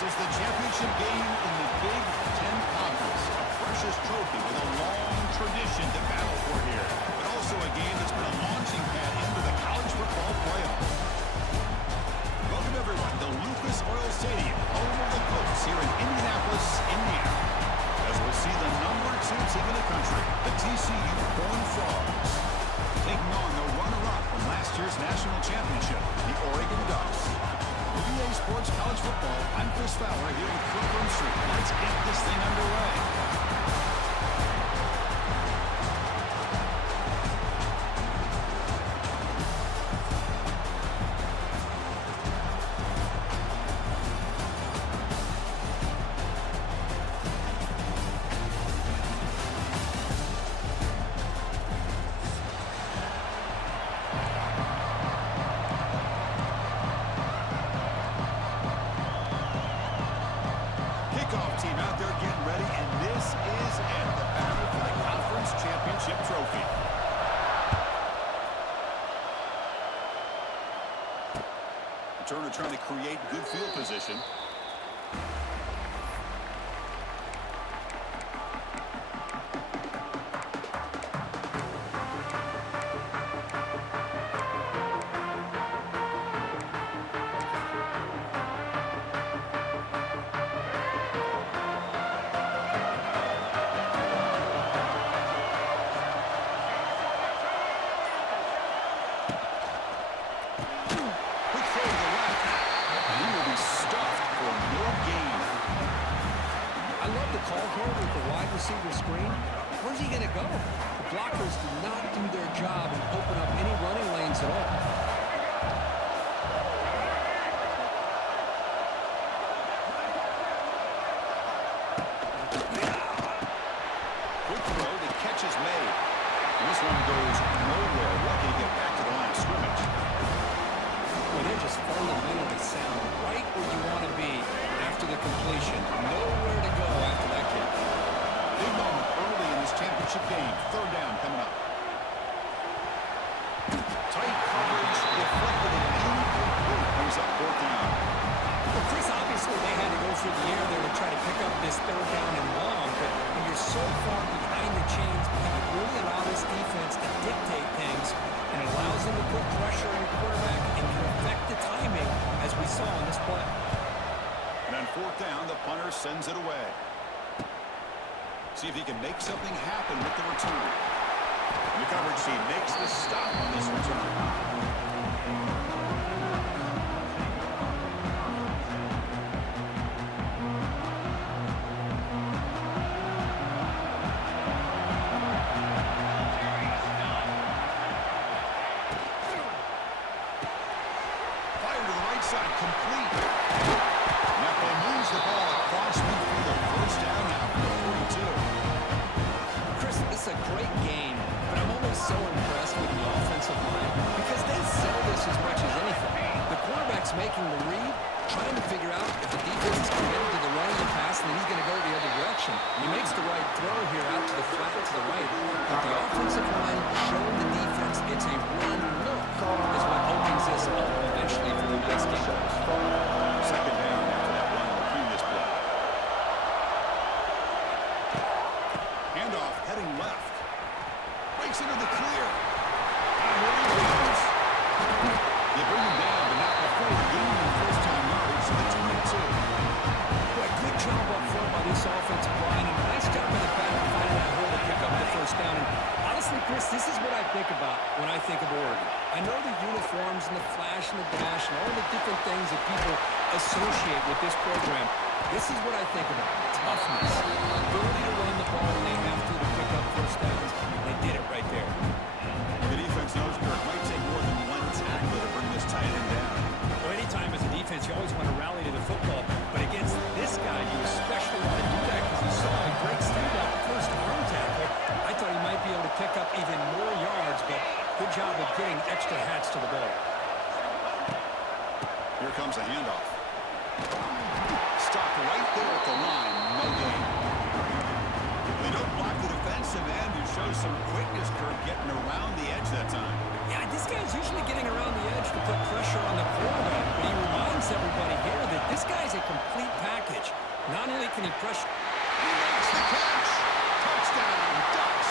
is the championship game in the Big Ten Conference. A precious trophy with a long tradition to battle for here. But also a game that's been a launching pad into the college football playoffs. Welcome, everyone, to Lucas Oil Stadium, home of the Colts here in Indianapolis, Indiana. As we'll see the number 2 team in the country, the TCU Horned Frogs, taking on the runner-up from last year's national championship, the Oregon Ducks. For EA Sports College Football, I'm Chris Fowler here with Kirk Street. Let's get this thing underway. Team out there getting ready, and this is it, the battle for the conference championship trophy. Returner trying to create good field position. Receiver screen. Where's he going to go? The blockers do not do their job and open up any running lanes at all. Quick throw, the catch is made. And this one goes nowhere. Lucky to get back to the line of scrimmage. Well, they're just fundamentally sound right where you want to be after the completion. Nowhere to go after that kick. Big moment early in this championship game. Third down coming up. Tight coverage deflected and incomplete. Brings up fourth down. Well, Chris, obviously they had to go through the air there to try to pick up this third down and long, but when you're so far behind the chains, you can really allow this defense to dictate things, and it allows them to put pressure on your quarterback and can affect the timing, as we saw in this play. And on fourth down, the punter sends it away. See if he can make something happen with the return. And the coverage team makes the stop on this return. Fire to the right side, complete. Now they moves the ball across midfield for first down now from the 42. Chris, this is a great game, but I'm always so impressed with the offensive line because they sell this as much as anything. The quarterback's making the read, trying to figure out if the defense is committed to the run and the pass, and then he's going to go the other direction. He makes the right throw here out to the flat to the right, but the offensive line showing the defense it's a run look is what opens this up eventually for the next game. Second down after that run in the previous play. Handoff heading left. Breaks into the clear. And here he goes. They bring him down, but not before gaining first time yards to the 22. Boy, good job up front by this offensive line, and nice job by the back finding that hole to pick up the first down. And honestly, Chris, this is what I think about when I think of Oregon. I know the uniforms and the flash and the dash and all the different things that people associate with this program. This is what I think about. Toughness, ability to run the ball when they have to pick up first downs. They did it right there. The defense knows Kirk might take more than one tackler to bring this tight end down. Well, anytime as a defense, you always want to rally to the football. But against this guy, you especially want to do that because you saw he breaks through that first arm tackle. I thought he might be able to pick up even more yards, but good job of getting extra hats to the ball. Here comes a handoff. Stopped right there at the line. No gain. They don't block the defensive end, who shows some quickness, Kirk, getting around the edge that time. Yeah, this guy's usually getting around the edge to put pressure on the quarterback, but he reminds everybody here that this guy's a complete package. Not only can he pressure... He makes the catch. Touchdown, Ducks.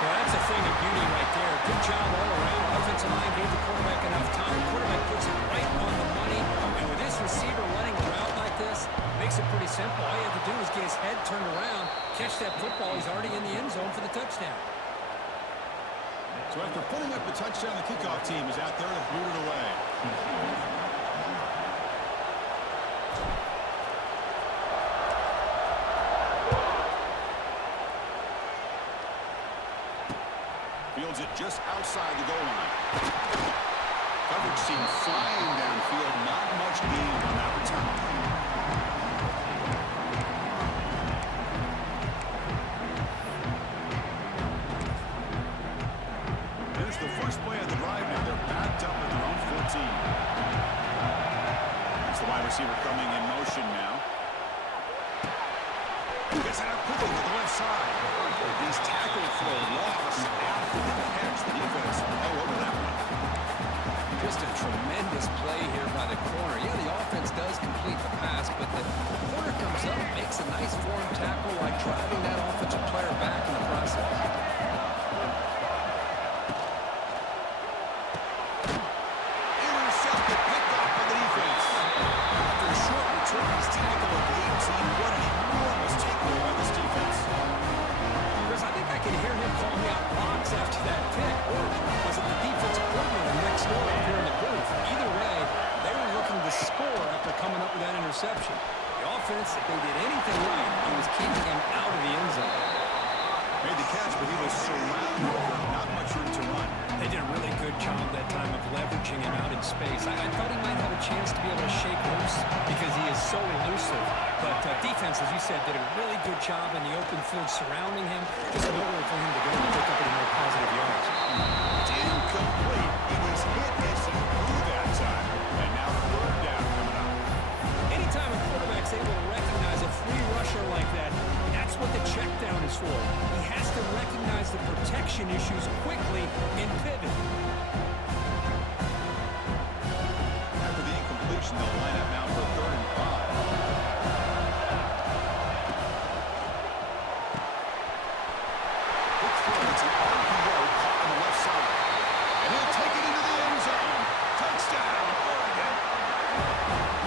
Yeah, that's a thing of beauty right there. Good job all around. Offensive line gave the quarterback enough time. Quarterback puts it right on the money. And with this receiver running a route like this, makes it pretty simple. All you have to do is get his head turned around, catch that football. He's already in the end zone for the touchdown. So after putting up the touchdown, the kickoff team is out there to boot it away. Fields it just outside the goal line. Coverage seemed flying downfield. Not much gain on that return. There's the first play of the drive now. They're backed up at their own 14. It's the wide receiver coming in motion now. Gets it out quickly to the left side. He's tackled for a loss after the catch. The defense all over that one. Just a tremendous play here by the corner. Yeah, the offense does complete the pass, but the corner comes up, makes a nice form tackle while driving that offensive player back in the process. Intercepted, picked off by the defense. After a short return, he's tackled at the 18. What an enormous takeaway by this defense. Chris, I think I can hear him calling out blocks after that pick. Or was it the defensive coordinator next door up here in the booth? Either way, they were looking to score after coming up with that interception. The offense, if they did anything right, it was keeping him out of the end zone. Made the catch, but he was surrounded. Not much room to run. They did a really good job that time of leveraging him out in space. I thought he might have a chance to be able to shake loose because he is so elusive. But defense, as you said, did a really good job in the open field surrounding him. Just nowhere for him to go and pick up any more positive yards. It's incomplete. He was hit as he threw that time. And now third down coming up. Anytime a quarterback's able to recognize a free rusher like that, that's what the check down is for. He has to recognize the protection issues quickly and pivot. After the incompletion, they'll line up now for 3rd and 5. Quick throw. It's an RPO caught on the left side. And he'll take it into the end zone. Touchdown, Oregon.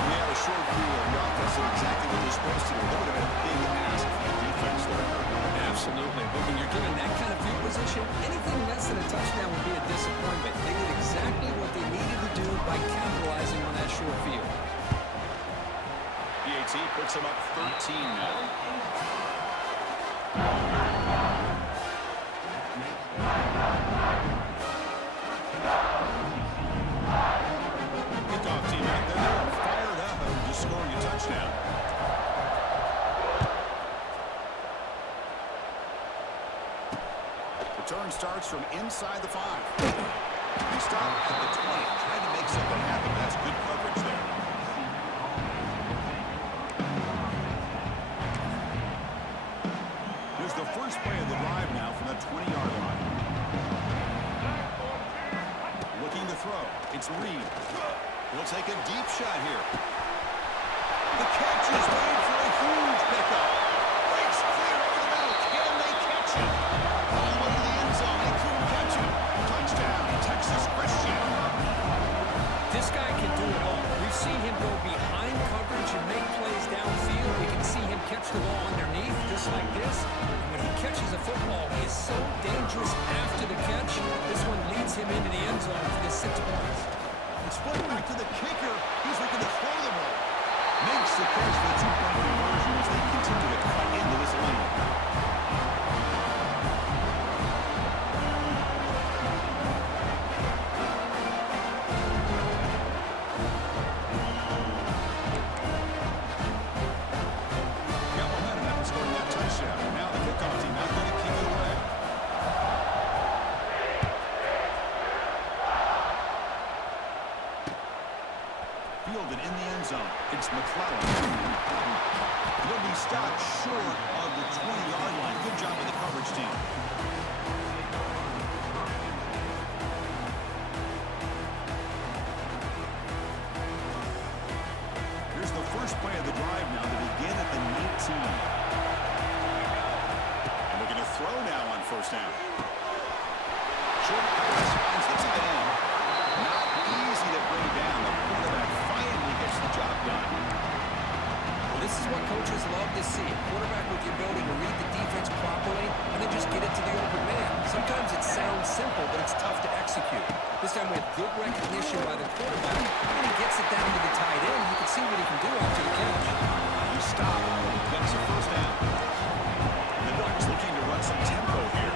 We had a short view of the offense did exactly what they're supposed to do. That would have been a big ask for the defense there. Absolutely. But when you're given that kind of field position, anything less than a touchdown would be a disappointment. They did exactly what they needed to do by capitalizing on that short field. PAT puts him up 13 now. Kickoff team out there. They're fired up after just scoring a touchdown. Return starts from inside the 5. He stopped at the 20, trying to make something happen. That's good coverage there. Here's the first play of the drive now from the 20-yard line. Looking to throw. It's Reed. He'll take a deep shot here. The catch is made for a huge pickup. Breaks clear over the middle. Can they catch him? All the way to the end zone. They couldn't catch him. Touchdown, Texas Christian. This guy can do it all. We've seen him go behind coverage and make plays downfield. We can see him catch the ball underneath, just like this. And when he catches a football, he is so dangerous after the catch. This one leads him into the end zone for the 6 points. It's flipped back to the kicker. He's looking to throw the ball. Makes the catch for the 2-point conversion as they continue to cut into this lane. Got momentum after scoring that touchdown. Now the kickoff team out there to kick it away. Fielded in the end zone. It's McClellan. He'll be stopped short of the 20-yard first down. Short pass finds the tight end. Not easy to bring down. The quarterback finally gets the job done. Well, this is what coaches love to see. A quarterback with the ability to read the defense properly and then just get it to the open man. Sometimes it sounds simple, but it's tough to execute. This time with good recognition by the quarterback, and he gets it down to the tight end. You can see what he can do after the catch. You stop, but he gets a first down. The Ducks looking to run some tempo here.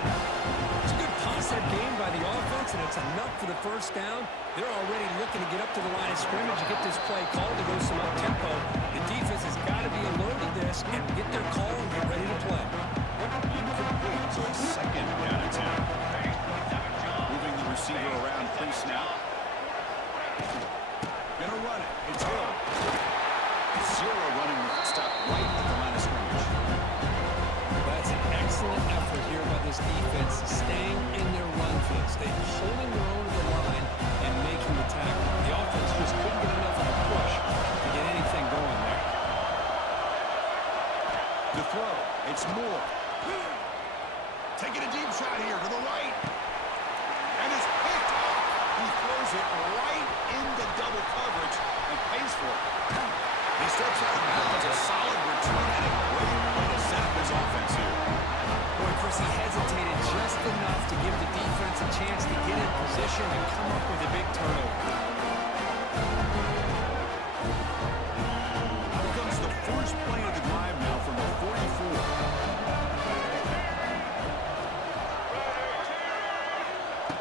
It's a good concept game by the offense, and it's enough for the first down. They're already looking to get up to the line of scrimmage and get this play called to go some up-tempo. The defense has got to be alert to this and get their call and get ready to play. Incomplete, so it's second down and 10. Moving the receiver around pre-snap. Gonna run it. It's Hill. Zero running stop right at the line of scrimmage. That's an excellent effort here by this defense, staying in their run fits. They're holding their own to the line and making the tackle. The offense just couldn't get enough of a push to get anything going there. To throw, it's Moore. Taking a deep shot here to the right. And it's picked off. He throws it right into double coverage and pays for it. He steps out of bounds, a solid return, and a great way to set up his offense here. Boy, Chris, he hesitated just enough to give the defense a chance to get in position and come up with a big turnover. Here comes the first play of the drive now from the 44.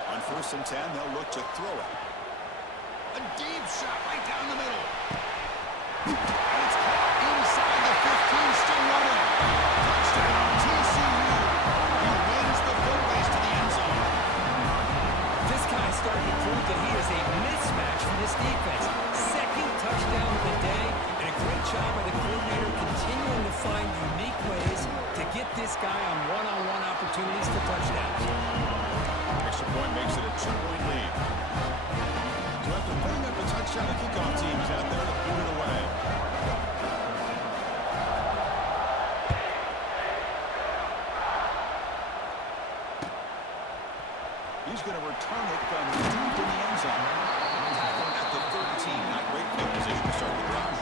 On 1st and 10, they'll look to throw it. A deep shot right down the middle. And it's caught inside the 15, still running. Touchdown, TCU. He wins the foot race to the end zone. This guy's starting to prove that he is a mismatch for this defense. Second touchdown of the day, and a great job by the coordinator continuing to find unique ways to get this guy on one-on-one opportunities for touchdowns. Extra point makes it a 2-point lead. So after putting up a touchdown, the kickoff team's out there to boot it away. He's going to return it from deep in the end zone. Tackling at the 13. Not great field position to start the drive.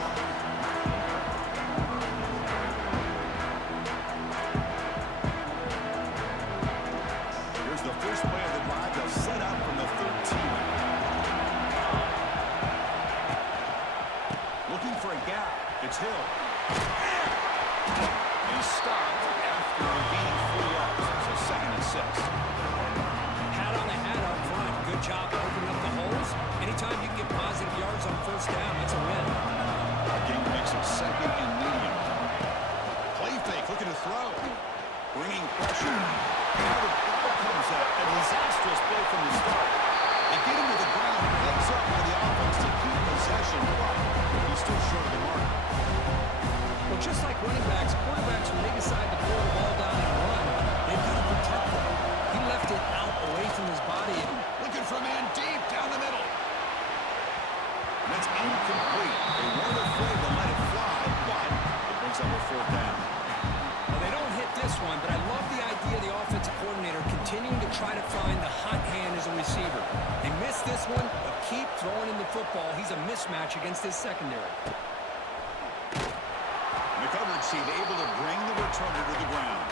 Here's the first play of the drive. They'll set up from the 13. Looking for a gap. It's Hill. He stopped after gaining 4 yards. So 2nd and 6. Hat on the hat up front. Good job opening up the holes. Anytime you can get positive yards on first down, that's a win. Game makes it 2nd and medium. Play fake, looking to throw. Bringing pressure. Now the ball comes out. A disastrous play from the start. They get him to the ground. Heads up by the offense to keep possession, but he's still short of the mark. Well, just like running backs, quarterbacks, when they decide to pull the ball down and run, they've got to protect them. He left it out away from his body. Looking for a man deep down the middle. And that's incomplete. They weren't afraid to let it fly, but it brings up a 4th down. Well, they don't hit this one, but I love the idea of the offensive coordinator continuing to try to find the hot hand as a receiver. They missed this one, but keep throwing in the football. He's a mismatch against his secondary. The coverage team able to bring the returner to the ground.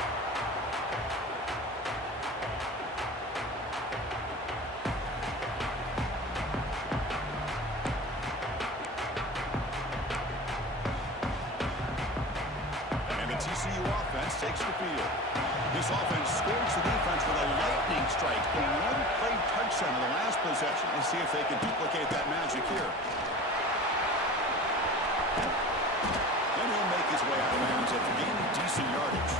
And the TCU offense takes the field. This offense scores the defense with a lightning strike. A one-play touchdown in the last possession. Let's see if they can duplicate that magic here. And he'll make his way out of bounds after gaining decent yardage.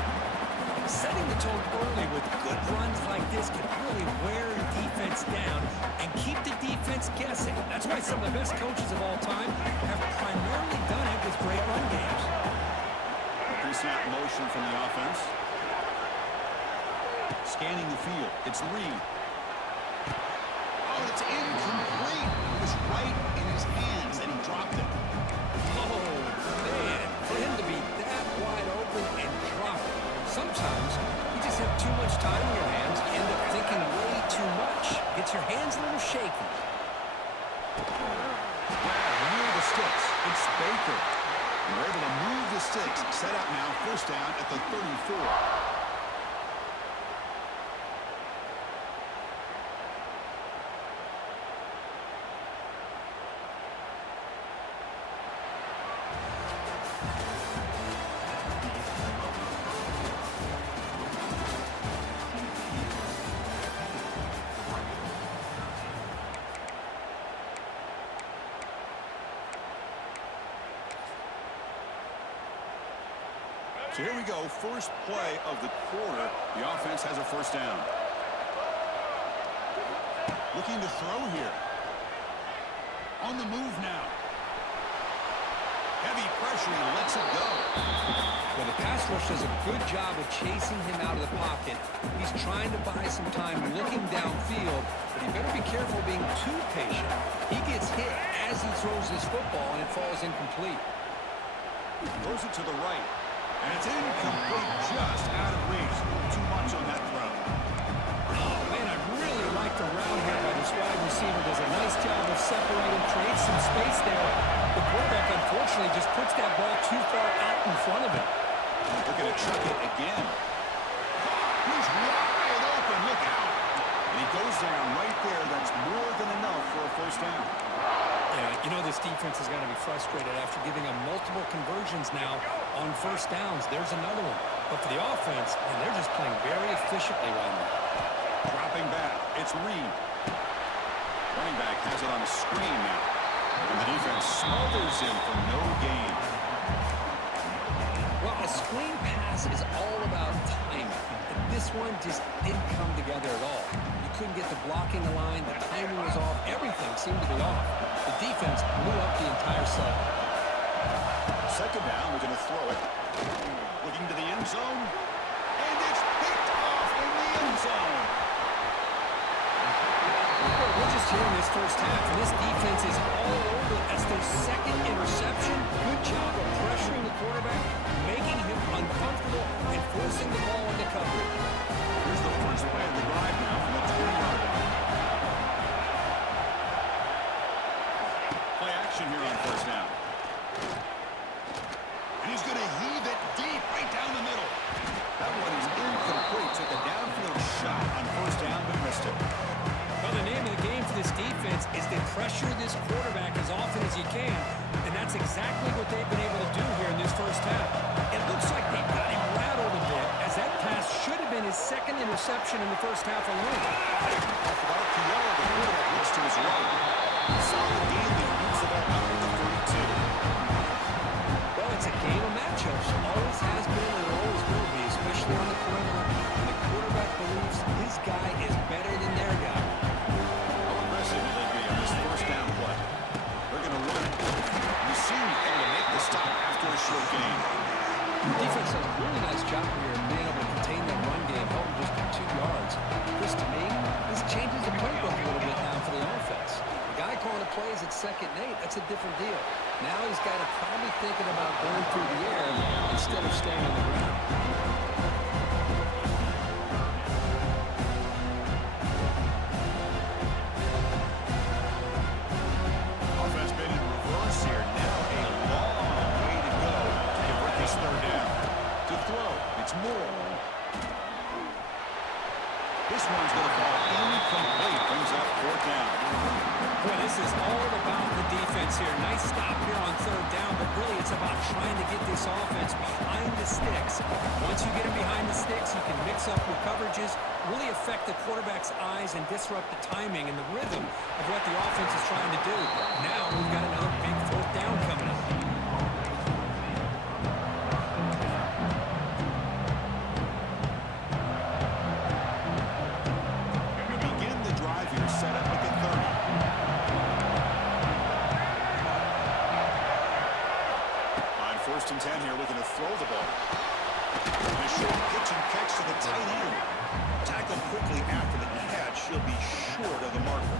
Setting the tone early with good runs like this can really wear defense down and keep the defense guessing. That's why some of the best coaches of all time have primarily done it with great run games. Pre-snap motion from the offense. Scanning the field. It's Reed. Oh, it's incomplete. It was right in his hands, and he dropped it. Oh, man. For him to be that wide open and drop it. Sometimes he just just have too much time in your hands. You end up thinking way too much. Gets your hands a little shaky. Near the sticks. It's Baker. They're able to move the sticks. Set up now, first down at the 34. So here we go, first play of the quarter. The offense has a first down. Looking to throw here. On the move now. Heavy pressure, he lets it go. Well, the pass rush does a good job of chasing him out of the pocket. He's trying to buy some time looking downfield, but he better be careful being too patient. He gets hit as he throws this football, and it falls incomplete. Throws it to the right. And it's incomplete, just out of reach. A little too much on that throw. Oh, man, I really like the route here by this wide receiver. Does a nice job of separating, creates some space there. The quarterback, unfortunately, just puts that ball too far out in front of him. Looking to chuck it again. He's wide open, look out. And he goes down right there. That's more than enough for a first down. Yeah, you know this defense is going to be frustrated after giving them multiple conversions now on first downs. There's another one. But for the offense, man, they're just playing very efficiently right now. Dropping back, it's Reed. Running back has it on the screen now. And the defense smothers him for no gain. Well, a screen pass is all about timing. And this one just didn't come together at all. You couldn't get the blocking line, the timing was off, everything seemed to be off. The defense blew up the entire set. Second down, we're going to throw it. Looking to the end zone. And it's picked off in the end zone. Well, we're just here in this first half, and this defense is all over it. That's their second interception. Good job of pressuring the quarterback, making him uncomfortable, and forcing the ball into coverage. Here's the first play of the drive now from the 20-yard line. Play action here on first down. And he's going to heave it deep right down the middle. That one is incomplete. Took a downfield shot on first down, but missed it. Well, the name of the game for this defense is to pressure this quarterback as often as you can, and that's exactly what they've been able to do here in this first half. It looks like they've got him rattled a bit, as that pass should have been his second interception in the first half alone. Off of RPO, the quarterback looks to his right. Solid game there, moves the ball out to the 32. Well, it's a game of matchups. Always has been and always will be, especially on the perimeter. And the quarterback believes his guy is better than their guy. How aggressive will they be on this first down play? They're going to run it. You seem able to make the stop after a short gain. The defense does a really nice job here of being able to contain that run game, held just for 2 yards. Chris, to me, this changes the playbook a little bit now for the offense. The guy calling the plays at 2nd and 8, that's a different deal. Now he's got to probably thinking about going through the air instead of staying on the ground. Offense been in reverse here. Now a long way to go to convert this third down. To throw, it's Moore. This one's going to fall incomplete. Brings up 4th down. Boy, this is all about the defense here. Nice stop here on 3rd down, but really it's about trying to get this offense behind the sticks. Once you get him behind the sticks, you can mix up your coverages, really affect the quarterback's eyes and disrupt the timing and the rhythm of what the offense is trying to do. Now we've got another big 4th down coming up. Set up at the 30. On 1st and 10 here, looking to throw the ball. And a short pitch and catch to the tight end. Tackled quickly after the catch. He'll be short of the marker.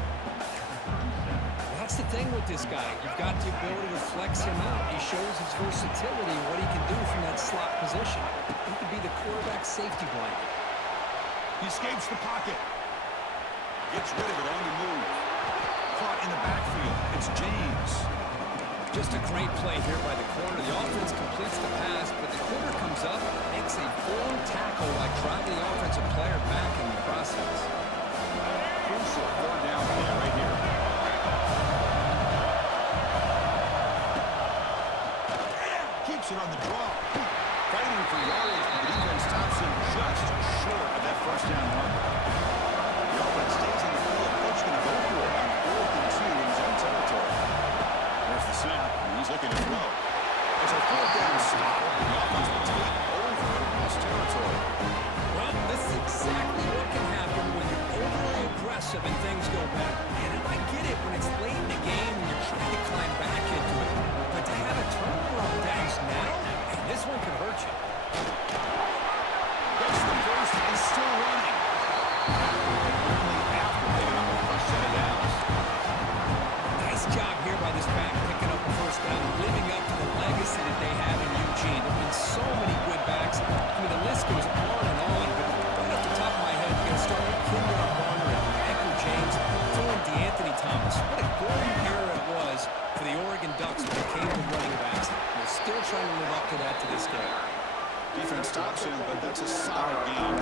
That's the thing with this guy. You've got the ability to flex him out. He shows his versatility and what he can do from that slot position. He could be the quarterback safety blanket. He escapes the pocket. Gets rid of it on the move. Caught in the backfield. It's James. Just a great play here by the corner. The offense completes the pass, but the corner comes up, makes a full tackle while driving the offensive player back in the process. Crucial 4th down play right here. Keeps it on the draw. Fighting for yardage, but the defense stops him just short of that 1st down marker. The offense stays in the field. Coach going to go for it on 4th and 2 in his own territory. There's the snap, and he's looking to throw. It's a 4th down stop. The offense will take over Ross territory. Well, this is exactly what can happen when you're overly aggressive and things go bad. And I get it when it's late in the game and you're trying to climb back into it. But to have a turnover on downs now, and this one could hurt you. Gets the first and still running. Only after picking up the first set of downs. Nice job here by this back picking up the 1st down, living up to the legacy that they have in Eugene. There have been so many good backs. I mean, the list goes on and on, but right off the top of my head, you're going to start with Kendall Garner and Michael James, throwing DeAnthony Thomas. What a golden era it was for the Oregon Ducks when it came to running backs. They're still trying to live up to that to this day. Defense stops him, but that's a solid game.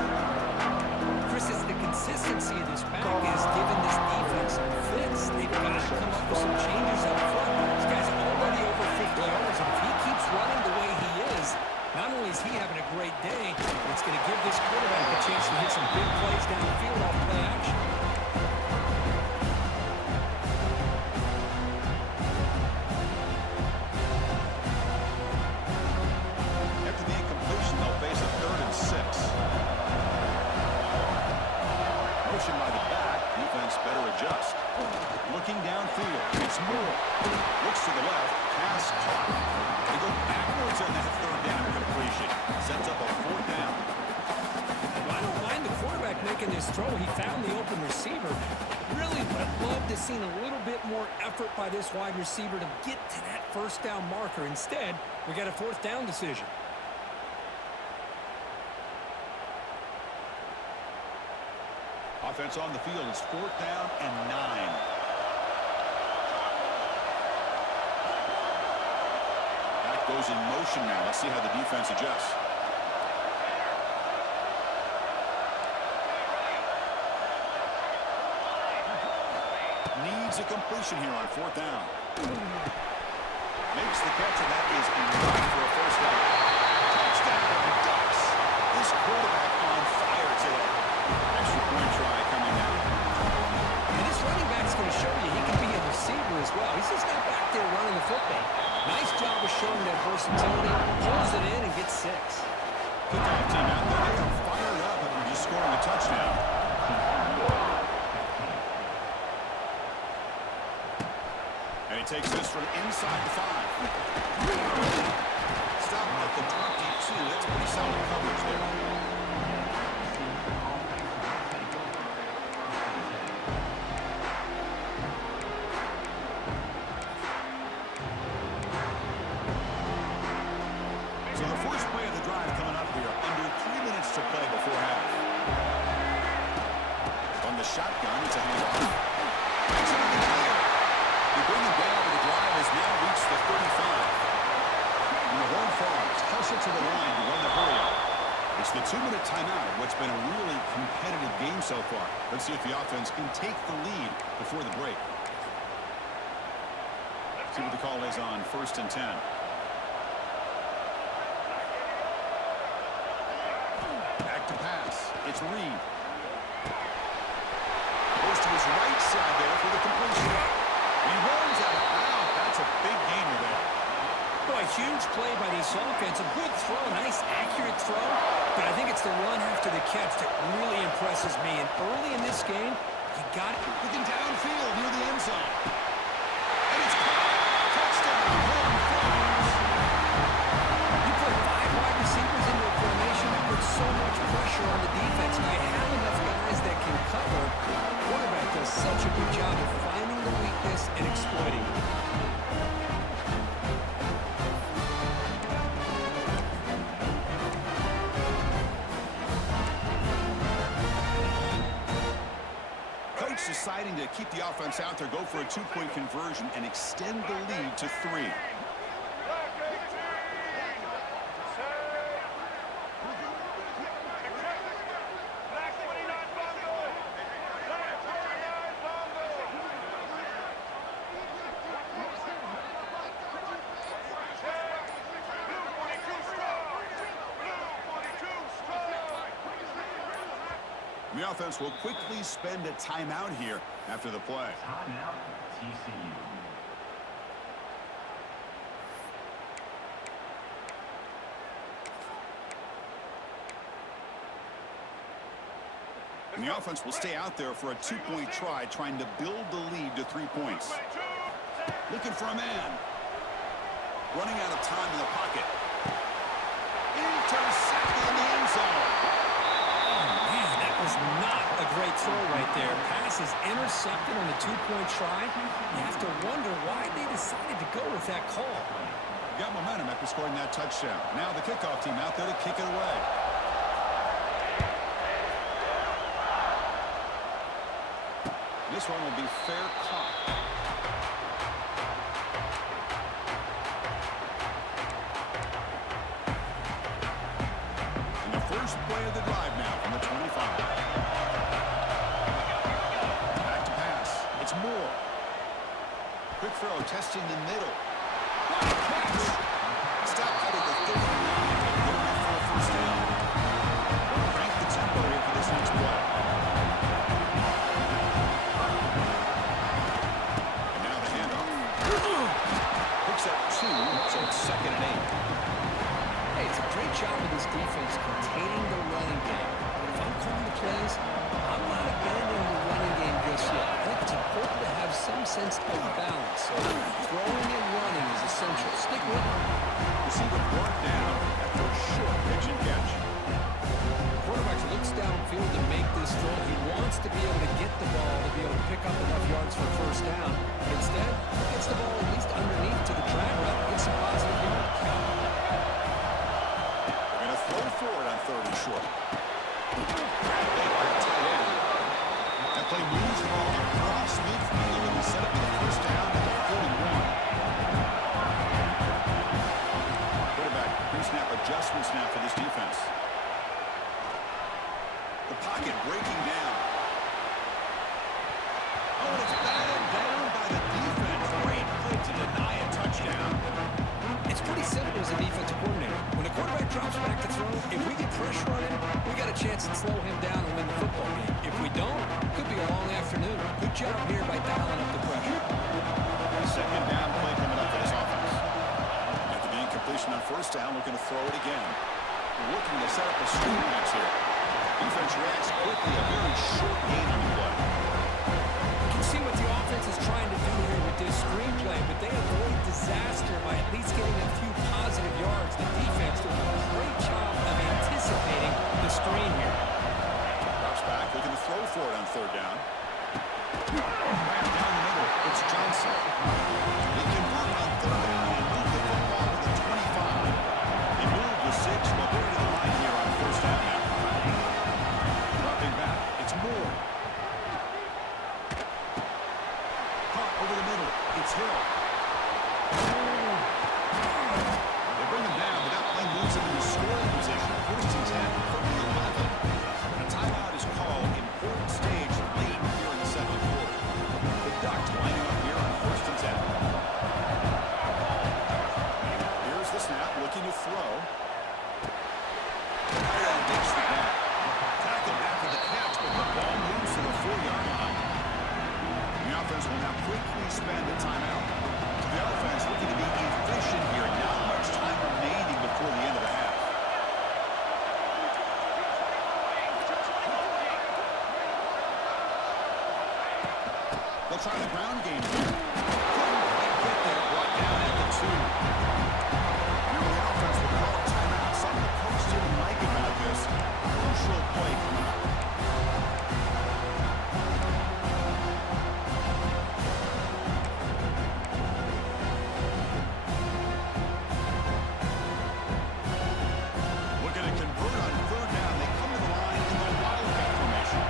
Chris, it's the consistency of this back is giving this defense some fits. They've got to come up with some changes up front. This guy's already over 50 yards, and if he keeps running the way he is, not only is he having a great day, but it's going to give this quarterback a chance to hit some big plays down the field off play action. After the incompletion, they'll face a 3rd and 6. Motion by the back. Defense better adjust. Looking downfield. It's Moore. Looks to the left. Pass caught. They go backwards on that 3rd down completion. Sets up a 4th down. Well, I don't mind the quarterback making this throw. He found the open receiver. Really would have loved to seen a little bit more effort by this wide receiver to get to that 1st down marker. Instead, we got a 4th down decision. Offense on the field. It's 4th down and 9. Back goes in motion now. Let's see how the defense adjusts. Needs a completion here on 4th down. Makes the catch, and that is enough for a 1st down. Touchdown, Ducks. This quarterback on fire today. Extra point try coming out. And this running back's going to show you he can be a receiver as well. He's just not back there running the football. Nice job of showing that versatility. Pulls it in and gets 6. Kickoff team out there. They are fired up and just scoring a touchdown. And he takes this from inside the 5. Stop at the 22. That's pretty solid coverage there. So the first play of the drive coming up here. Under 3 minutes to play before half. On the shotgun, it's a handoff. It's in the clear. They bring him down, but the drive has now reached the 35. And the Horned Frogs tush it to the line to run the hurry up. It's the 2-minute timeout of what's been a really competitive game so far. Let's see if the offense can take the lead before the break. See what the call is on 1st and 10. Back to pass. It's Reed. Goes to his right side there for the completion. He runs out of bounds. That's a big gainer there. Boy, huge play by this offense. A good throw, nice accurate throw. But I think it's the run after the catch that really impresses me. And early in this game, you got it. Looking downfield near the end zone. And it's caught. Touchdown, Horned Frogs. You put 5 wide receivers into a formation that puts so much pressure on the defense. You have enough guys that can cover. The quarterback does such a good job of finding the weakness and exploiting it. deciding to keep the offense out there, go for a two-point conversion, and extend the lead to 3. The offense will quickly spend a timeout here after the play. Timeout, TCU. And the offense will stay out there for a two-point try, trying to build the lead to 3 points. Looking for a man. Running out of time in the pocket. Intercepted in the end zone. Was not a great throw right there. Pass is intercepted on the two-point try. You have to wonder why they decided to go with that call. Got momentum after scoring that touchdown. Now the kickoff team out there to kick it away. This one will be fair caught. And the first play of the drive now from the 25. Moore. Quick throw, testing the middle. What a catch! Stop out of the 39 and get ready for a first down. We'll crank the tempo here for this next play. And now the handoff. Picks up 2, so it's 2nd and 8. Hey, it's a great job of this defense containing the running game. But if I'm calling the plays, I'm not abandoning the running game just yet. I think it's important to have some sense of balance. So throwing and running is essential. Stick with it. Receiver brought down after a short pitch and catch. The quarterback looks downfield to make this throw. He wants to be able to get the ball to be able to pick up enough yards for a first down. But instead, he gets the ball at least underneath to the drag route and gets some positive yards. They're going to throw forward on 3rd and short. That play moves the ball across midfield and set up for the first down at the 41. Quarterback pre-snap adjustments now for this defense. The pocket breaking down. Oh, and it's batted down by the defense. Great play to deny a touchdown. It's pretty simple as a defensive coordinator. When the quarterback drops back to throw, if we get pressure on him, we got a chance to slow him down and win the football game. If we don't, it could be a long afternoon. Good job here by dialing up the pressure. 2nd down play coming up for this offense. After the incompletion on 1st down, looking to throw it again. Looking to set up a screen pass here. Defense reacts quickly, a very short gain on the play. You can see what the offense is trying to do here with this screenplay, but they avoid disaster by at least getting a few positive yards. The defense doing a great job of anticipating the screen here. Drops back, looking to throw for it on 3rd down. Back down the middle, it's Johnson. They convert on 3rd down and move the football to the 25. They move the 6, but they're to the line here on 1st down now. Dropping back, it's Moore. Caught over the middle, it's Hill. They bring him down, but that play moves him into scoring position. 1st and 10 from the 11. A timeout is called. Important stage late here in the 2nd quarter. The Ducks lining up here on 1st and 10. Here's the snap, looking to throw. And takes the back. Tackled after the catch, but the ball moves to the 4-yard line. The offense will now quickly spend a timeout. The offense looking to be efficient here. Not much time remaining before the end of the half. They'll try the ground game here. Couldn't quite get there. Brought down at the 2. Now the offense will call a timeout. Something the coach didn't like about this. Crucial play coming up. Looking to convert on 3rd down. They come to the line in the wildcat formation.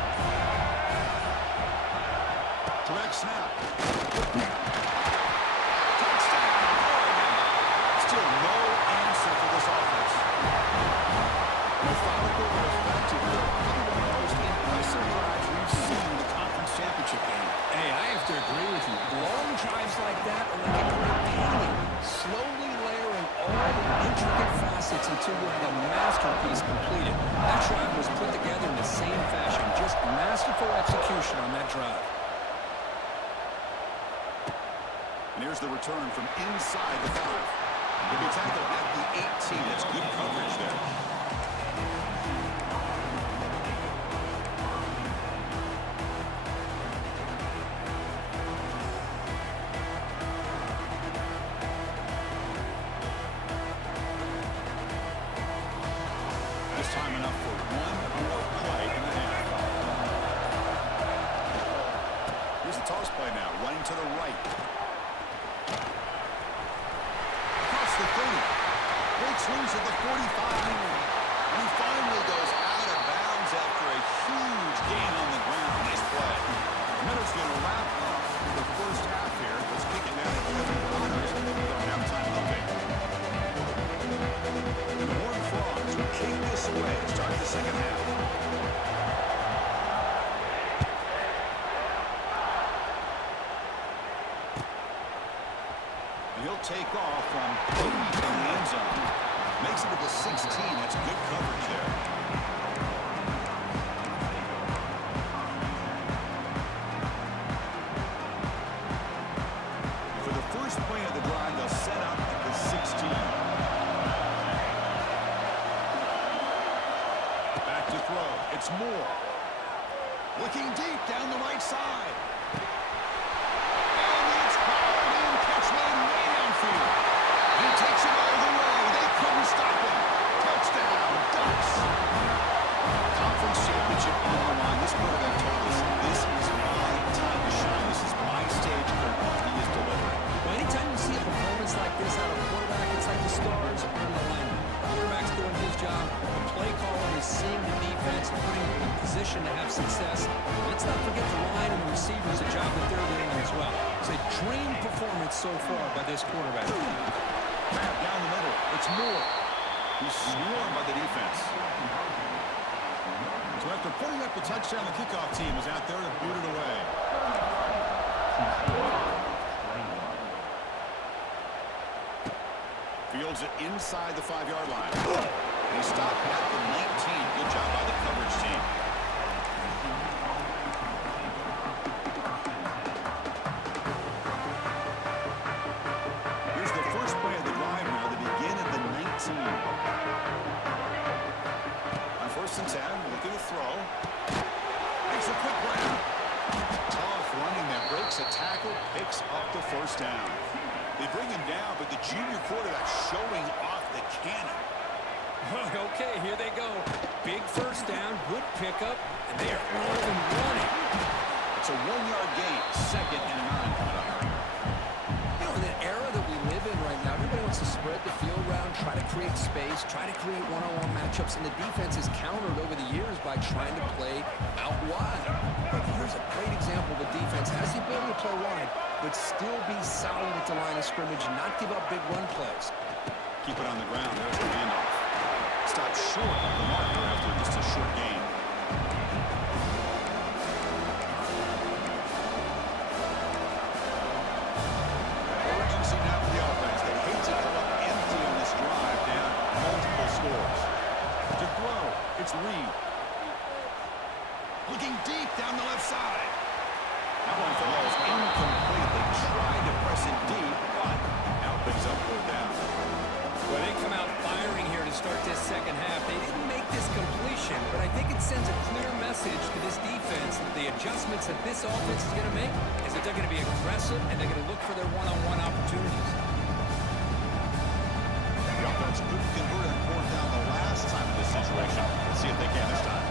drive. And here's the return from inside the 5. He'll be tackled at the 18. That's good coverage there. This time enough for one more play in the half. Here's the toss play now, running to the right. The 30. Great swings at the 45. And he finally goes out of bounds after a huge gain on the ground. Nice play. Minutes going to wrap up the first half here. Let's kick it down to Kevin Connors with our halftime update. The Horned Frogs will kick this away to start the second half. He'll take off from deep in the end zone. Makes it to the 16. That's good coverage there. For the first play of the drive, they'll set up at the 16. Back to throw. It's Moore. Looking deep down the right side. He takes it all the way. They couldn't stop him. Touchdown, Ducks. Conference championship on the line. This quarterback told us, this is my time to shine. This is my stage curtain. He is delivering. Well, anytime you see a performance like this out of a quarterback, it's like the stars are in alignment. The quarterback's doing his job. The play caller is seeing the defense and putting them in position to have success. Let's not forget the line and the receivers, the job that they're doing as well. It's a dream performance so far by this quarterback. Back down the middle. It's Moore. He's swarmed by the defense. So after putting up the touchdown, the kickoff team is out there to boot it away. Fields it inside the 5-yard line. And he stopped at the 19. Good job by the coverage team. Here's the first play of the drive now to begin at the 19. On 1st and 10, looking to throw. Makes a quick run. Tough running that breaks a tackle, picks up the first down. They bring him down, but the junior quarterback showing off the cannon. Okay, here they go. Big first down, good pickup, and they are off and running. It's a 1-yard gain, 2nd and 9 coming up. You know, in the era that we live in right now, everybody wants to spread the field around, try to create space, try to create one-on-one matchups, and the defense is countered over the years by trying to play out wide. But here's a great example. The defense has the ability to play wide, but still be solid at the line of scrimmage and not give up big run plays. Keep it on the ground. There's the handoff. Stop short of the marker after just a short gain. Urgency now for the offense. They hate to come up empty on this drive, down multiple scores. To throw, it's Reed. Looking deep down the left side. That one falls incomplete. They tried to press it deep, but now picks up 4th down. Well, they come out firing here to start this second half. They didn't make this completion, but I think it sends a clear message to this defense that the adjustments that this offense is going to make is that they're going to be aggressive and they're going to look for their one-on-one opportunities. The offense couldn't convert on 4th down the last time in this situation. Let's see if they can this time.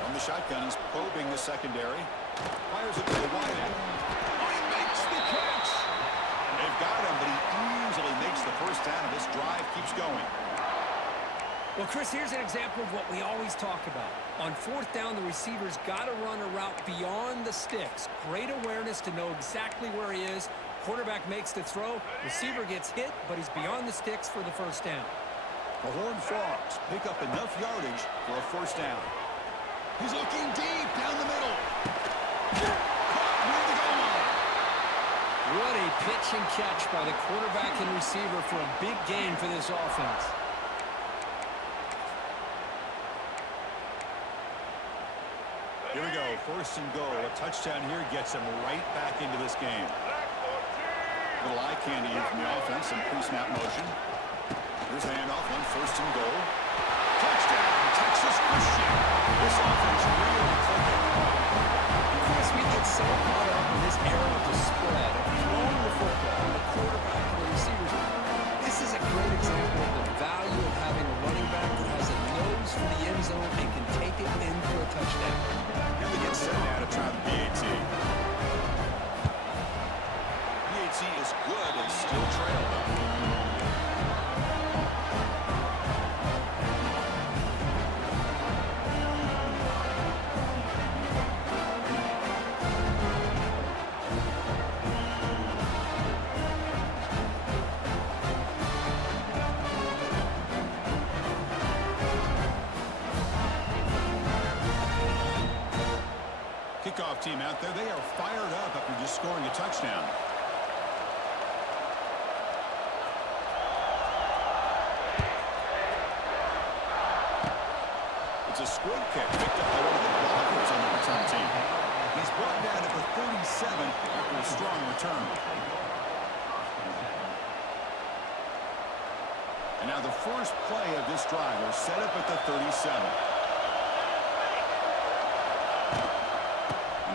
From the shotgun, he's probing the secondary. Fires it to the wide end. Oh, he makes the catch! They've got him, but he easily makes the first down, and this drive keeps going. Well, Chris, here's an example of what we always talk about. On 4th down, the receiver's got to run a route beyond the sticks. Great awareness to know exactly where he is. Quarterback makes the throw. Receiver gets hit, but he's beyond the sticks for the first down. The Horned Frogs pick up enough yardage for a first down. He's looking deep down the middle. Caught near the goal line. What a pitch and catch by the quarterback and receiver for a big gain for this offense. Here we go, first and goal. A touchdown here gets him right back into this game. Little eye candy from the offense, some pre-snap motion. Here's the handoff on first and goal. Touchdown, Texas Christian. This offense really clicking. Chris, we get so caught up in this era of the spread, of throwing the football, the quarterback and the receivers. This is a great example of the value of having a running back that has a nose for the end zone and can take it in for a touchdown. Here they get set now to try the PAT. PAT is good and still trailed. Kickoff team out there, they are fired up after just scoring a touchdown. It's a squib kick picked up by one of the blockers on the return team. He's brought down at the 37 after a strong return. And now the first play of this drive is set up at the 37.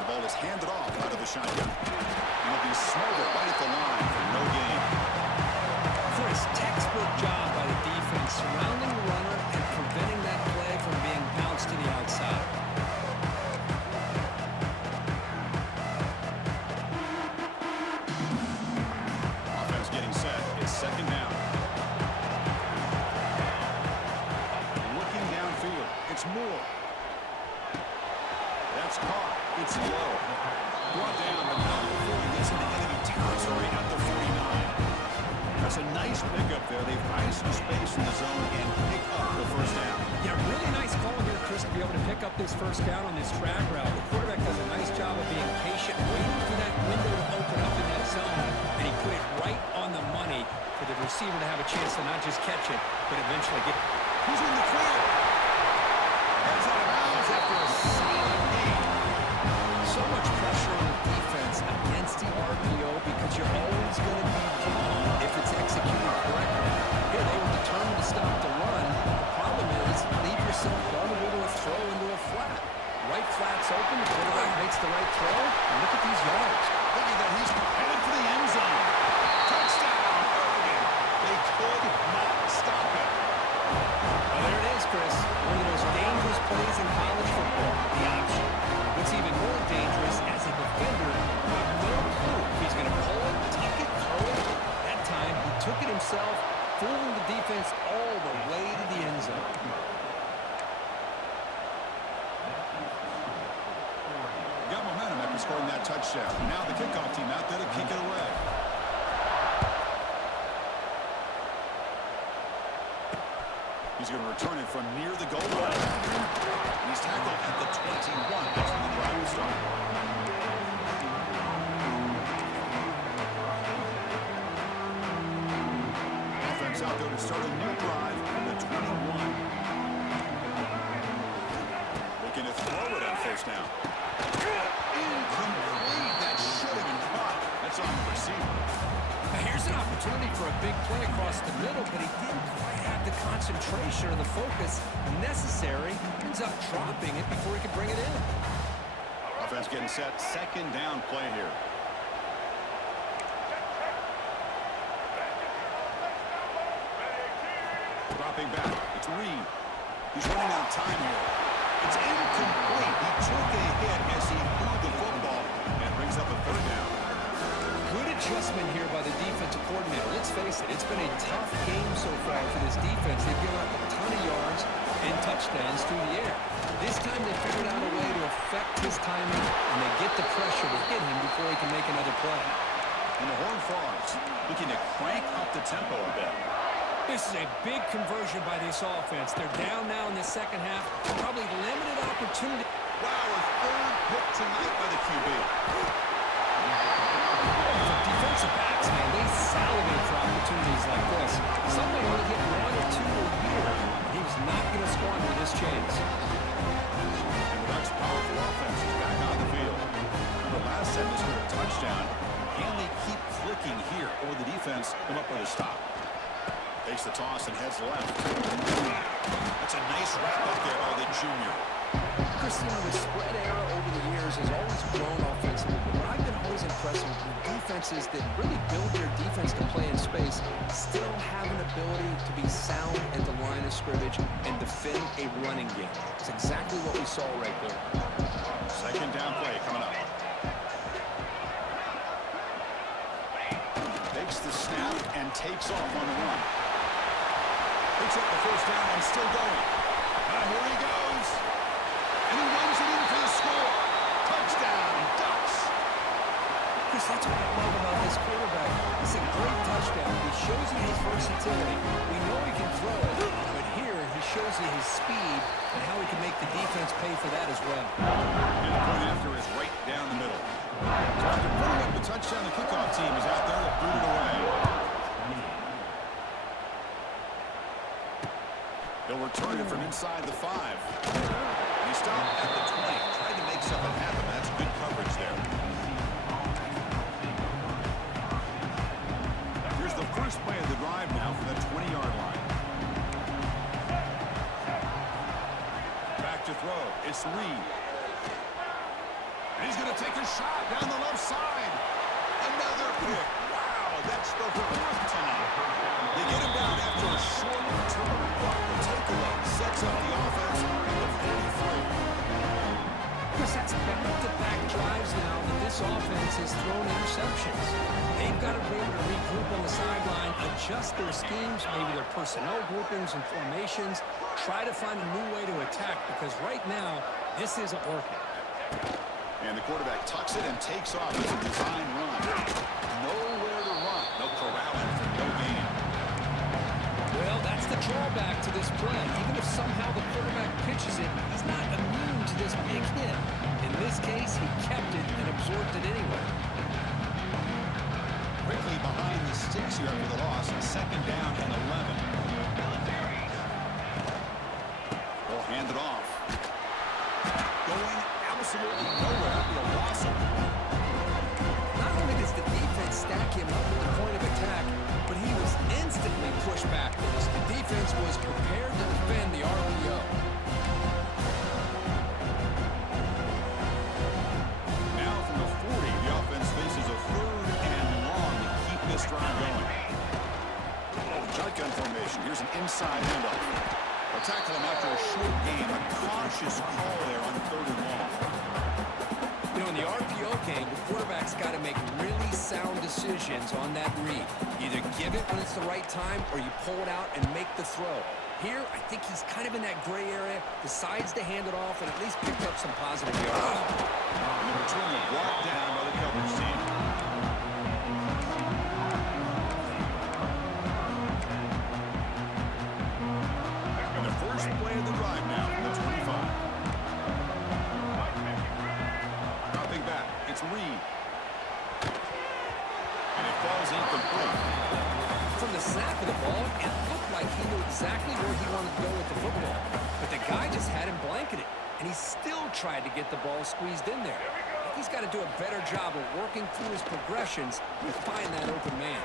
Ball is handed off out of the shotgun. He'll be smothered right at the line for no gain. Chris, textbook job by the defense surrounding the runner and preventing that play from being bounced to the outside. Offense getting set. It's second down. Looking downfield. It's Moore. That's caught. It's low. Brought down, but not before he gets into enemy territory at the 49. That's a nice pickup there. They've iced some space in the zone and pick up the first down. Yeah, really nice call here, Chris, to be able to pick up this first down on this track route. The quarterback does a nice job of being patient, waiting for that window to open up in that zone, and he put it right on the money for the receiver to have a chance to not just catch it, but eventually get. He's in the clear. Heads out of bounds after a solid gain. So much pressure on the defense against the RPO because you're always going to be wrong if it's executed correctly. Here, they were determined to stop the run. The problem is, leave yourself vulnerable to a throw into a flat. Right flat's open, the quarterback makes the right throw, and look at these yards. Look at that, he's headed for the end zone. Touchdown, Oregon. They could not stop it. Well, there it is, Chris. One of the most dangerous plays in college football, the option. What's even more dangerous, as a defender, you have no clue if he's going to pull it, tuck it, throw it. That time, he took it himself, fooling the defense all the way to the end zone. Got momentum after scoring that touchdown. Now the kickoff team out there to kick it away. He's going to return it from near the goal line. He's tackled at the 21. That's when the drive will start. Offense out there to start a new drive from the 21. Looking to throw it on first down. Incomplete. That should have been caught. That's on the receiver. Now here's an opportunity for a big play across the middle, but he didn't quite have the concentration or the focus necessary. Ends up dropping it before he could bring it in. Offense getting set. Second down play here. Dropping back. It's Reed. He's running out of time here. It's incomplete. He took a hit as he threw the football and brings up a third down. Good adjustment here by the defensive coordinator. Let's face it, it's been a tough game so far for this defense. They've given up a ton of yards and touchdowns through the air. This time they figured out a way to affect his timing, and they get the pressure to hit him before he can make another play. And the Horned Frogs looking to crank up the tempo a bit. This is a big conversion by this offense. They're down now in the second half. Probably limited opportunity. Wow, a third pick tonight by the QB. Defensive backs, man, they salivate for opportunities like this. Some may only get one or two a year. He was not going to squander this chance. And the Ducks' powerful offense touchdown. Can they keep clicking here, or will the defense come up with a stop? Takes the toss and heads left. That's a nice wrap up there by the junior. Chris, the spread era over the years has always grown offensively, but what I've been always impressed with defenses that really build their defense to play in space still have an ability to be sound at the line of scrimmage and defend a running game. It's exactly what we saw right there. Second down play coming up. Takes the snap and takes off on the run. Picks up the first down and still going. Here he goes. And he runs it in for the score. Touchdown, Ducks. Chris, that's what I love about this quarterback. It's a great touchdown. He shows you his versatility. We know he can throw it, but here he shows you his speed and how he can make the defense pay for that as well. And the point after is right down the middle. So after putting up the touchdown, the kickoff team is out there to boot it away. They'll return it from inside the 5. And he stopped at the 20. Tried to make something happen. That's good coverage there. Here's the first play of the drive now from the 20-yard line. Back to throw. It's Reed. And he's going to take a shot down the left side. Another pick. Wow, that's the 4th tonight. They get him down after a short return. The takeaway sets up the offense at the 43. Chris, that's back-to-back drives now that this offense has thrown interceptions. They've got to be able to regroup on the sideline, adjust their schemes, maybe their personnel groupings and formations, try to find a new way to attack, because right now, this isn't working. And the quarterback tucks it and takes off. It's a design run. Nowhere to run. No corralling for no gain. Well, that's the drawback to this play. Even if somehow the quarterback pitches it, he's not immune to this big hit. In this case, he kept it and absorbed it anyway. Quickly behind the sticks here after the loss. Second down and 11. They'll hand it off. Going absolutely nowhere. They'll loss him. Not only does the defense stack him up at the point of attack, but he was instantly pushed backwards. The defense was prepared to defend the RPO. Now from the 40, the offense faces a 3rd and long to keep this drive going. Shotgun formation. Here's an inside handoff. They'll tackle him after a short game. A cautious call there on 3rd and long. You know, in the RPO game, the quarterback's got to make really sound decisions on that read. Either give it when it's the right time or you pull it out and make the throw. Here, I think he's kind of in that gray area, decides to hand it off and at least pick up some positive yards. And the return will brought down by the coverage team. And the first play of the drive now from the 25. Dropping back, it's Reed. And it falls incomplete. From the snap of the ball, it looked like he knew exactly where he wanted to go with the football. But the guy just had him blanketed, and he still tried to get the ball squeezed in there. I think he's got to do a better job of working through his progressions to find that open man.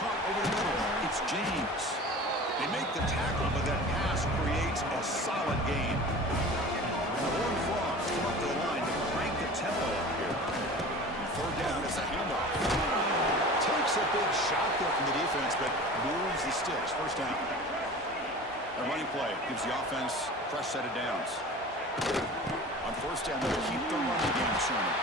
Caught over the middle. It's James. They make the tackle, but that pass creates a solid gain. And the Horned Frogs come up to the line to crank the tempo up here. And 3rd down, it's a handoff. Takes a big shot there from the defense, but moves the sticks. First down. A running play gives the offense a fresh set of downs. On first down, they'll keep the running game turning.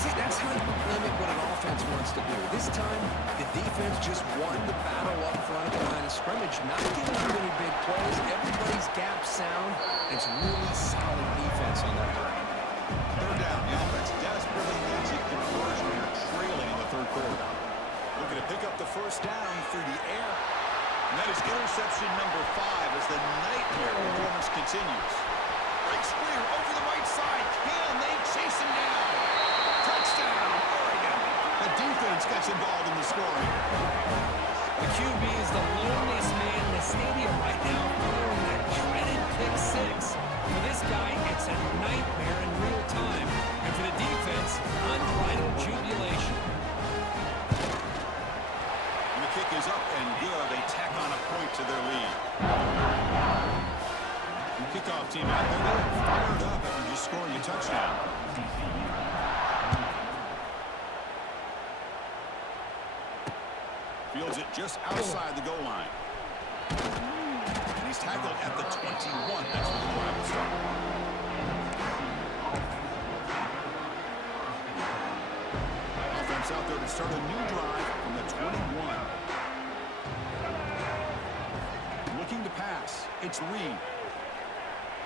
See, that's how you limit what an offense wants to do. This time, the defense just won the battle up front of the line of scrimmage, not giving up any big plays. Everybody's gap sound. It's really solid defense on that play. 3rd down, the offense desperately needs a conversion here, trailing in the 3rd quarter. Looking to pick up the first down through the air. And that is interception number 5 as the nightmare performance continues. Breaks clear over the right side. Can they chase him down? Touchdown, Oregon. The defense gets involved in the scoring. The QB is the loneliest man in the stadium right now, following that dreaded pick 6. For this guy, guy, it's a nightmare in real time. And for the defense, unbridled jubilation. And the kick is up and good. They tack on a point to their lead. The kickoff team out there, they're fired up after just scoring a touchdown. Fields it just outside the goal line. And he's tackled at the 21. That's where the drive will start. Offense out there to start a new drive from the 21. Looking to pass. It's Reed.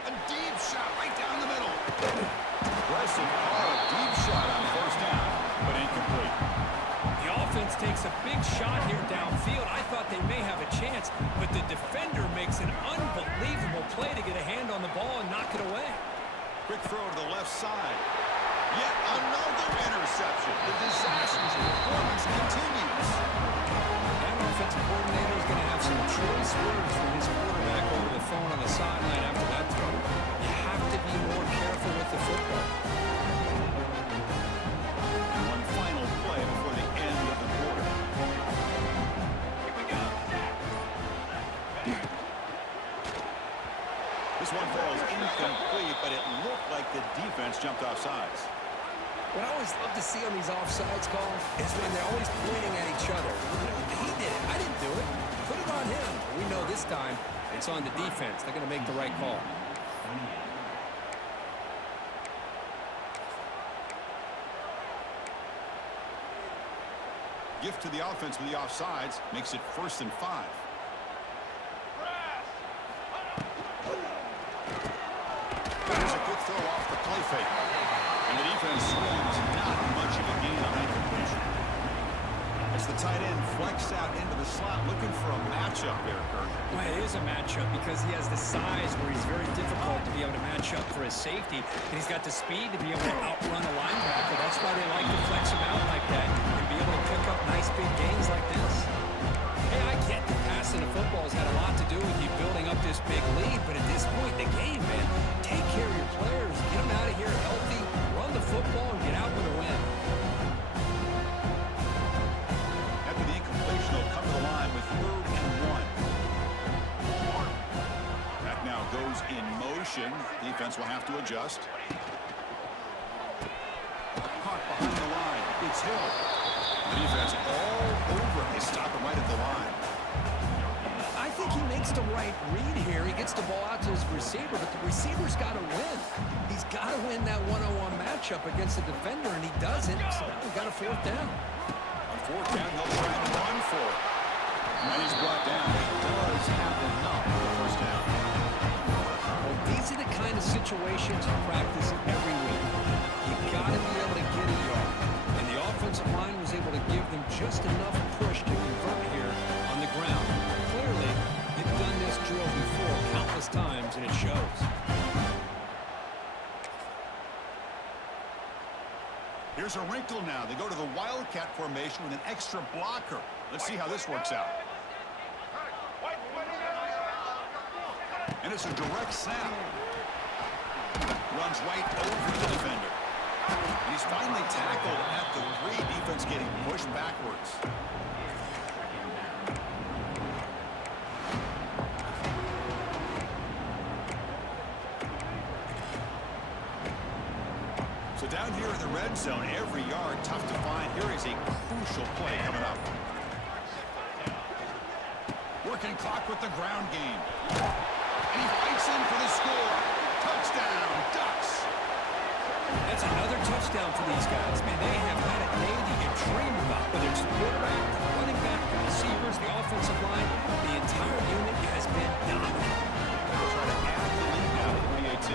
A deep shot right down the middle. Aggressive call, a deep shot on first down, but incomplete. The offense takes a big shot here downfield. I thought they may have a chance, but the defender makes an unbelievable play to get a hand on the ball and knock it away. Quick throw to the left side. Yet another interception. The disastrous performance continues. That offensive coordinator is going to have some choice words from his quarterback over the phone on the sideline after that throw. You have to be more careful with the football. And one final play before the end of the quarter. Here we go. This one falls incomplete, but it looked like the defense jumped off sides. What I always love to see on these offsides calls is when they're always pointing at each other. You know, he did it. I didn't do it. Put it on him. We know this time it's on the defense. They're going to make the right call. Gift to the offense with the offsides makes it 1st and 5. There's a good throw off the play fake. And the defense swings not much of a gain on that completion. As the tight end flexed out into the slot looking for a matchup there, Kirk. Well, it is a matchup because he has the size where he's very difficult to be able to match up for his safety. And he's got the speed to be able to outrun a linebacker. That's why they like to flex him out like that and be able to pick up nice big gains like this. Hey, I get that passing the football has had a lot to do with you building up this big lead, but at this point in the game, man, take care of your players. Get them out of here healthy, run the football, and get out with a win. After the incompletion, they'll come to the line with 3rd and 1. That now goes in motion. Defense will have to adjust. Caught behind the line. It's Hill. The defense all over. They stop him right at the line. I think he makes the right read here. He gets the ball out to his receiver, but the receiver's got to win. He's got to win that one-on-one matchup against the defender, and he doesn't. So now we've got a 4th down. On 4th down, they'll try and run for it. And then he's brought down. He does have enough for the 1st down. Well, these are the kind of situations you practice every week. You got to be able to get a yard. And the offensive line was able to give them just enough push to convert here on the ground. Clearly, they've done this drill before countless times, and it shows. Here's a wrinkle now. They go to the Wildcat formation with an extra blocker. Let's see how this works out. And it's a direct snap. Runs right over the defender. And he's finally tackled at the 3. Defense getting pushed backwards. So down here in the red zone, every yard tough to find. Here is a crucial play coming up. Working clock with the ground game. And he fights in for the score. Touchdown, Ducks. That's another touchdown for these guys. Man, they have had a day that you dream about. Whether it's the quarterback, the running back, the receivers, the offensive line, the entire unit has been dominant. They'll try to add the lead now to the PAT.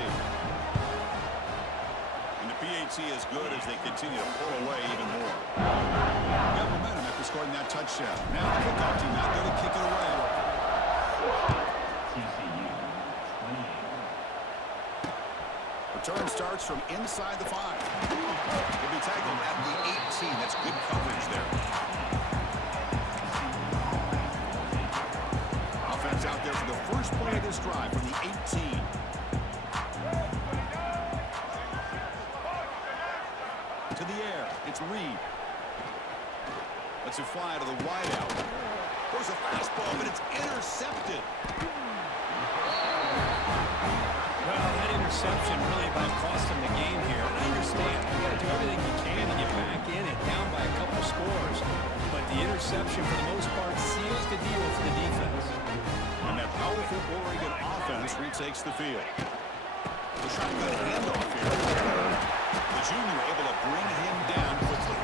And the PAT is good as they continue to pull away even more. Got momentum after scoring that touchdown. Now the kickoff team out there to kick it away. Return starts from inside the 5. He'll be tackled at the 18. That's good coverage there. Offense out there for the first play of this drive from the 18. into the air. It's Reed. Lets it fly to the wideout. Throws a fastball, but it's intercepted. Well, that interception really about cost him the game here. I understand. You got to do everything you can to get back in it, down by a couple scores. But the interception, for the most part, seals the deal for the defense. And that powerful Oregon offense retakes the field. The shotgun handoff here. The junior able to bring him down quickly.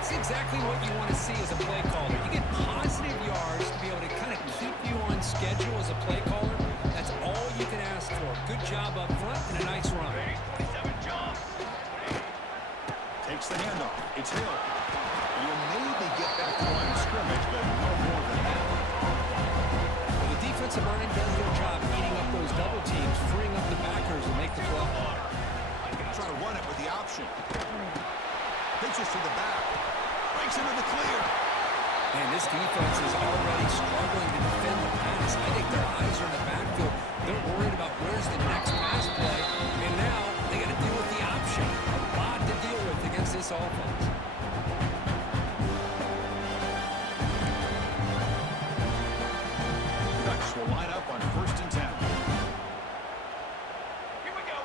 It's exactly what you want to see as a play caller. You get positive yards to be able to kind of keep you on schedule as a play caller. That's all you can ask for. Good job up front and a nice run. Takes the handoff. It's Hill. And he'll maybe get back to the line of scrimmage, but no more than that. Well, the defensive line does their job eating up those double teams, freeing up the backers to make the play. Try to run it with the option. Pitches to the back. Breaks into the clear. And this defense is already struggling to defend the pass. I think their eyes are in the backfield. They're worried about where's the next pass play. And now they got to deal with the option. A lot to deal with against this offense. Ducks will line up on 1st and 10. Here we go.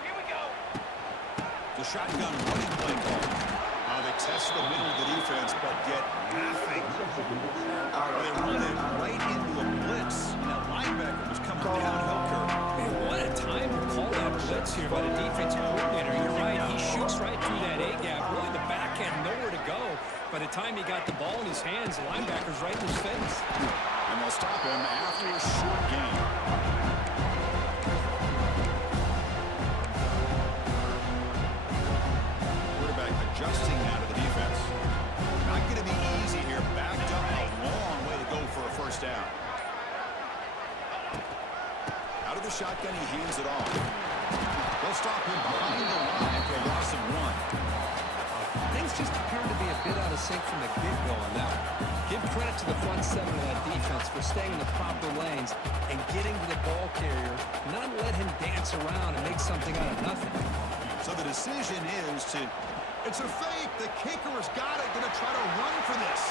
The shotgun running play call. They test the middle of the defense, but get nothing. They run it right into a blitz, and that linebacker was coming downhill curve. Man, what a time to call that blitz here by the defensive coordinator. You're right. He shoots right through that A-gap. Really, the back had nowhere to go. By the time he got the ball in his hands, the linebacker's right in his face. And they'll stop him after a short game. Adjusting now to the defense. Not going to be easy here. Backed up a long way to go for a first down. Out of the shotgun, he hands it off. They'll stop him behind the line for a loss of 1. Things just appear to be a bit out of sync from the get-go on that. Give credit to the front seven of that defense for staying in the proper lanes and getting to the ball carrier, not let him dance around and make something out of nothing. So the decision is to... It's a fake. The kicker has got it. Going to try to run for this.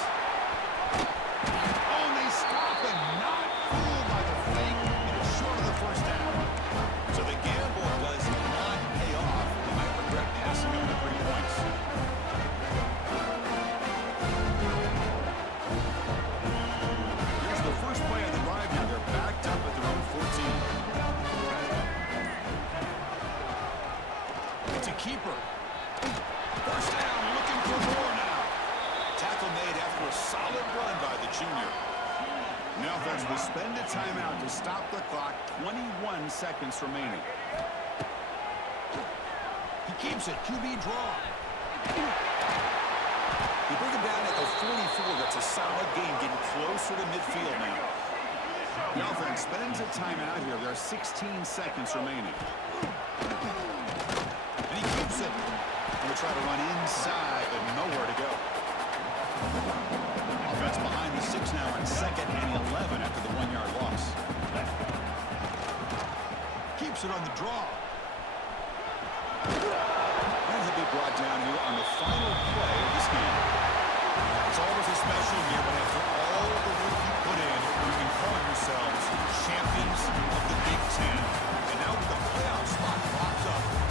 Oh, and they stop him. Not fooled by the fake. And it's short of the first down. So the gamble does not pay off. They might regret passing him the 3 points. Here's the first play of the drive. Now they're backed up at their own 14. It's a keeper. First down, looking for more now. Tackle made after a solid run by the junior. Now offense will spend a timeout to stop the clock. 21 seconds remaining. He keeps it. QB draw. You bring him down at the 44. That's a solid game, getting closer to midfield now. The offense spends a timeout here. There are 16 seconds remaining. And he keeps it. We'll try to run inside, but nowhere to go. Offense behind the 6 now on 2nd and 11 after the 1-yard loss. Keeps it on the draw. And he'll be brought down here on the final play of this game. It's always a special year, but after all the work you put in, you can call yourselves champions of the Big Ten. And now with the playoff spot locked up,